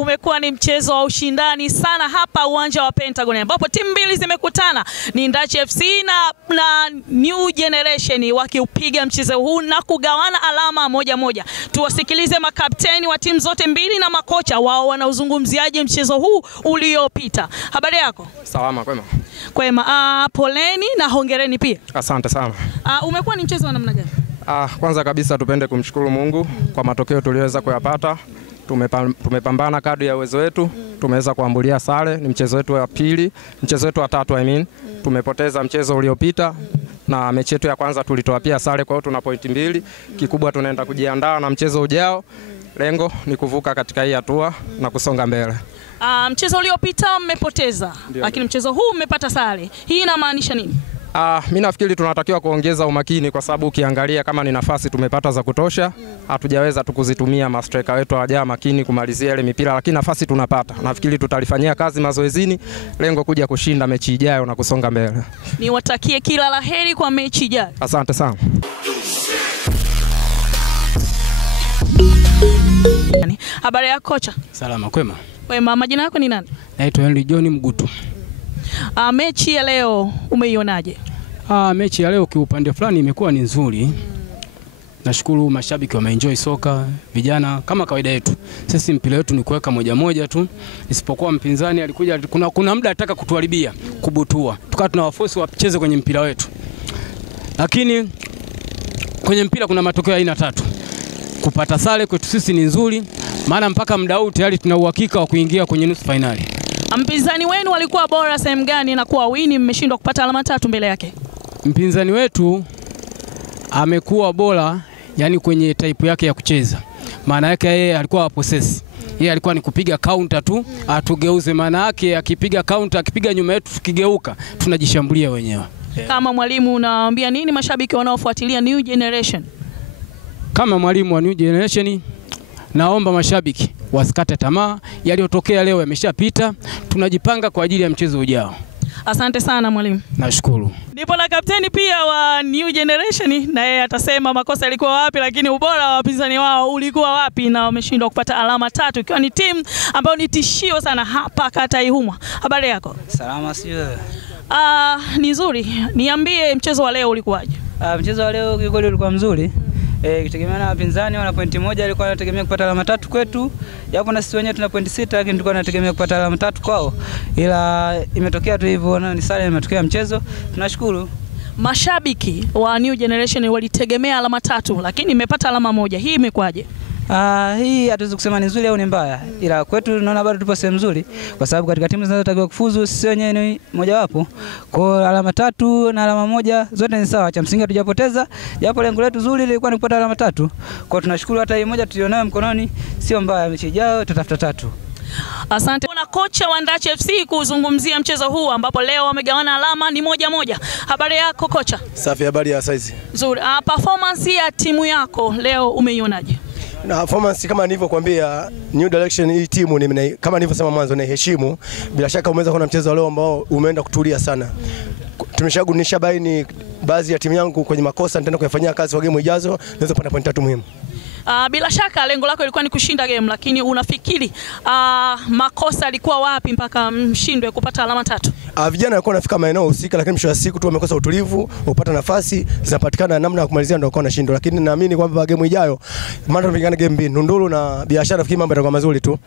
umekuwa ni mchezo wa ushindani sana hapa uwanja wa Pentagon ambapo timu mbili zimekutana, ni Ndachi FC na New Generation wakiupiga mchezo huu na kugawana alama moja moja. Tuwasikilize makapteni wa timu zote mbili na makocha wao wanauzungumziaje mchezo huu uliopita. Habari yako? Salama, kwema. Kwema. Poleni na hongereni pia. Asante sana. Umekuwa ni mchezo wa namna gani? Kwanza kabisa tupende kumshukuru Mungu kwa matokeo tuliyoweza kuyapata. Tumepambana kadri ya uwezo wetu, tumeweza kuambulia sare, ni mchezo wetu wa pili, mchezo wetu wa tatu Tumepoteza mchezo uliopita na mechi yetu ya kwanza tulitoa pia sare, kwa hiyo tuna pointi 2. Kikubwa tunaenda kujiandaa na mchezo ujao. Lengo ni kuvuka katika hii hatua na kusonga mbele. Mchezo uliopita mmepoteza, lakini mchezo huu mmepata sare. Hii inamaanisha nini? Mimi nafikiri tunatakiwa kuongeza umakini, kwa sababu ukiangalia kama ni nafasi tumepata za kutosha, hatujaweza tukuzitumia. Mastreka wetu hawajaa makini kumalizia ile mipira, lakini nafasi tunapata. Nafikiri tutalifanyia kazi mazoezini, lengo kuja kushinda mechi ijayo na kusonga mbele. Niwatakie kila laheri kwa mechi ijayo. Asante sana. Habari ya kocha? Salama, kwema. Kwema, majina yako ni nani? Naitwa Henry John Mgutu. Mechi ya leo umeionaje? Mechi ya leo kiupande fulani imekuwa ni nzuri. Nashukuru mashabiki wameenjoy soka, vijana kama kawaida yetu. Sisi mpira wetu ni kuweka moja moja tu. Isipokuwa mpinzani alikuja, kuna muda anataka kutuharibia, kubutua. Tukawa tunawaforce wacheze kwenye mpira wetu. Lakini kwenye mpira kuna matokeo aina 3. Kupata sare kwetu sisi ni nzuri, maana mpaka muda huu tayari tuna uhakika wa kuingia kwenye nusu finali. Mpinzani wenu walikuwa bora sehemu gani na kuwa wini mmeshindwa kupata alama 3 mbele yake? Mpinzani wetu amekuwa bora yani kwenye type yake ya kucheza. Maana yake yeye alikuwa possess. Yeye alikuwa ni kupiga counter tu, atugeuze. Maana yake akipiga counter, akipiga nyuma yetu tukigeuka, tunajishambulia wenyewe. Kama mwalimu unawaambia nini mashabiki wanaofuatilia New Generation? Kama mwalimu wa New Generation, naomba mashabiki wasikate tamaa. Yaliyotokea leo yameshapita, tunajipanga kwa ajili ya mchezo ujao. Asante sana mwalimu. Nashukuru. Nipo na kapteni pia wa New Generation, na yeye atasema makosa yalikuwa wapi, lakini ubora wa wapinzani wao ulikuwa wapi na wameshindwa kupata alama 3 ikiwa ni timu ambayo ni tishio sana hapa kata Ihumwa. Habari yako? Salama, sio? Ni nzuri. Niambie mchezo wa leo ulikuwaje? Mchezo wa leo kikweli ulikuwa mzuri. Kitegemea na wapinzani wana pointi 1, alikuwa anategemea kupata alama 3 kwetu. Japo na sisi wenyewe tuna pointi 6, lakini tulikuwa tunategemea kupata alama 3 kwao. Ila imetokea tu hivyo, na ni sare imetokea mchezo. Tunashukuru. Mashabiki wa New Generation walitegemea alama 3, lakini imepata alama 1. Hii imekwaje? Hii hatuwezi kusema ni nzuri au ni mbaya. Ila kwetu tunaona bado tupo sehemu nzuri, kwa sababu katika timu zinazotakiwa kufuzu sisi wenyewe ni moja wapo. Kwa alama 3 na alama 1 zote ni sawa. Cha msingi hatujapoteza, japo lengo letu zuri lilikuwa ni kupata alama 3. Kwa tunashukuru hata hii moja tulionayo mkononi sio mbaya. Mechi ijayo tutafuta 3. Asante. Kuna kocha wa Ndachi FC kuzungumzia mchezo huu ambapo leo wamegawana alama ni 1-1. Habari yako kocha? Safi, habari ya saizi? Nzuri. Performance ya timu yako leo umeionaje? Na performance kama nilivyokuambia, New Direction hii timu ni kama nilivyosema mwanzo na heshimu. Bila shaka umeweza kuona mchezo leo ambao umeenda kutulia sana. Tumeshagunisha baini baadhi ya timu yangu kwenye makosa, nitaenda kuyafanyia kazi kwa game ijazo, naweza kupata point 3 muhimu. Bila shaka lengo lako lilikuwa ni kushinda game, lakini unafikiri makosa yalikuwa wapi mpaka mshindwe kupata alama 3? Vijana walikuwa wanafika maeneo husika, lakini mwisho wa siku tu wamekosa utulivu, upata nafasi zinapatikana namna ya kumalizia ndio kwa nashindwa. Lakini naamini kwamba game ijayo maana tunapigana game mbili, Ndunduru na Biashara, fikiri mambo yatakuwa mazuri tu.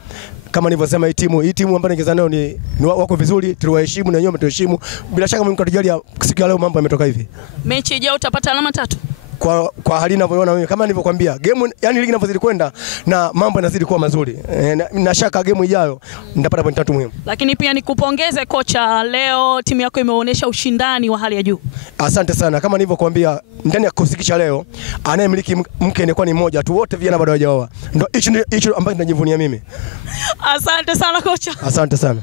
Kama nilivyosema, hii timu ambayo ningeza nayo ni wako vizuri, tuliwaheshimu na nyinyi mtuheshimu. Bila shaka Mungu katujalia siku ya leo mambo yametoka hivi. Mechi ijayo utapata alama 3? Kwa hali ninavyoona mimi, kama nilivyokuambia, game yani ligi inavyozidi kwenda na mambo yanazidi kuwa mazuri. Na shaka game ijayo nitapata point 3 muhimu. Lakini pia nikupongeze kocha, leo timu yako imeonyesha ushindani wa hali ya juu. Asante sana. Kama nilivyokuambia, ndani ya kusikisha leo anayemiliki mke ni kwa ni mmoja tu, wote vijana bado hawajaoa. Ndio hicho ambacho ninajivunia mimi. Asante sana kocha. Asante sana.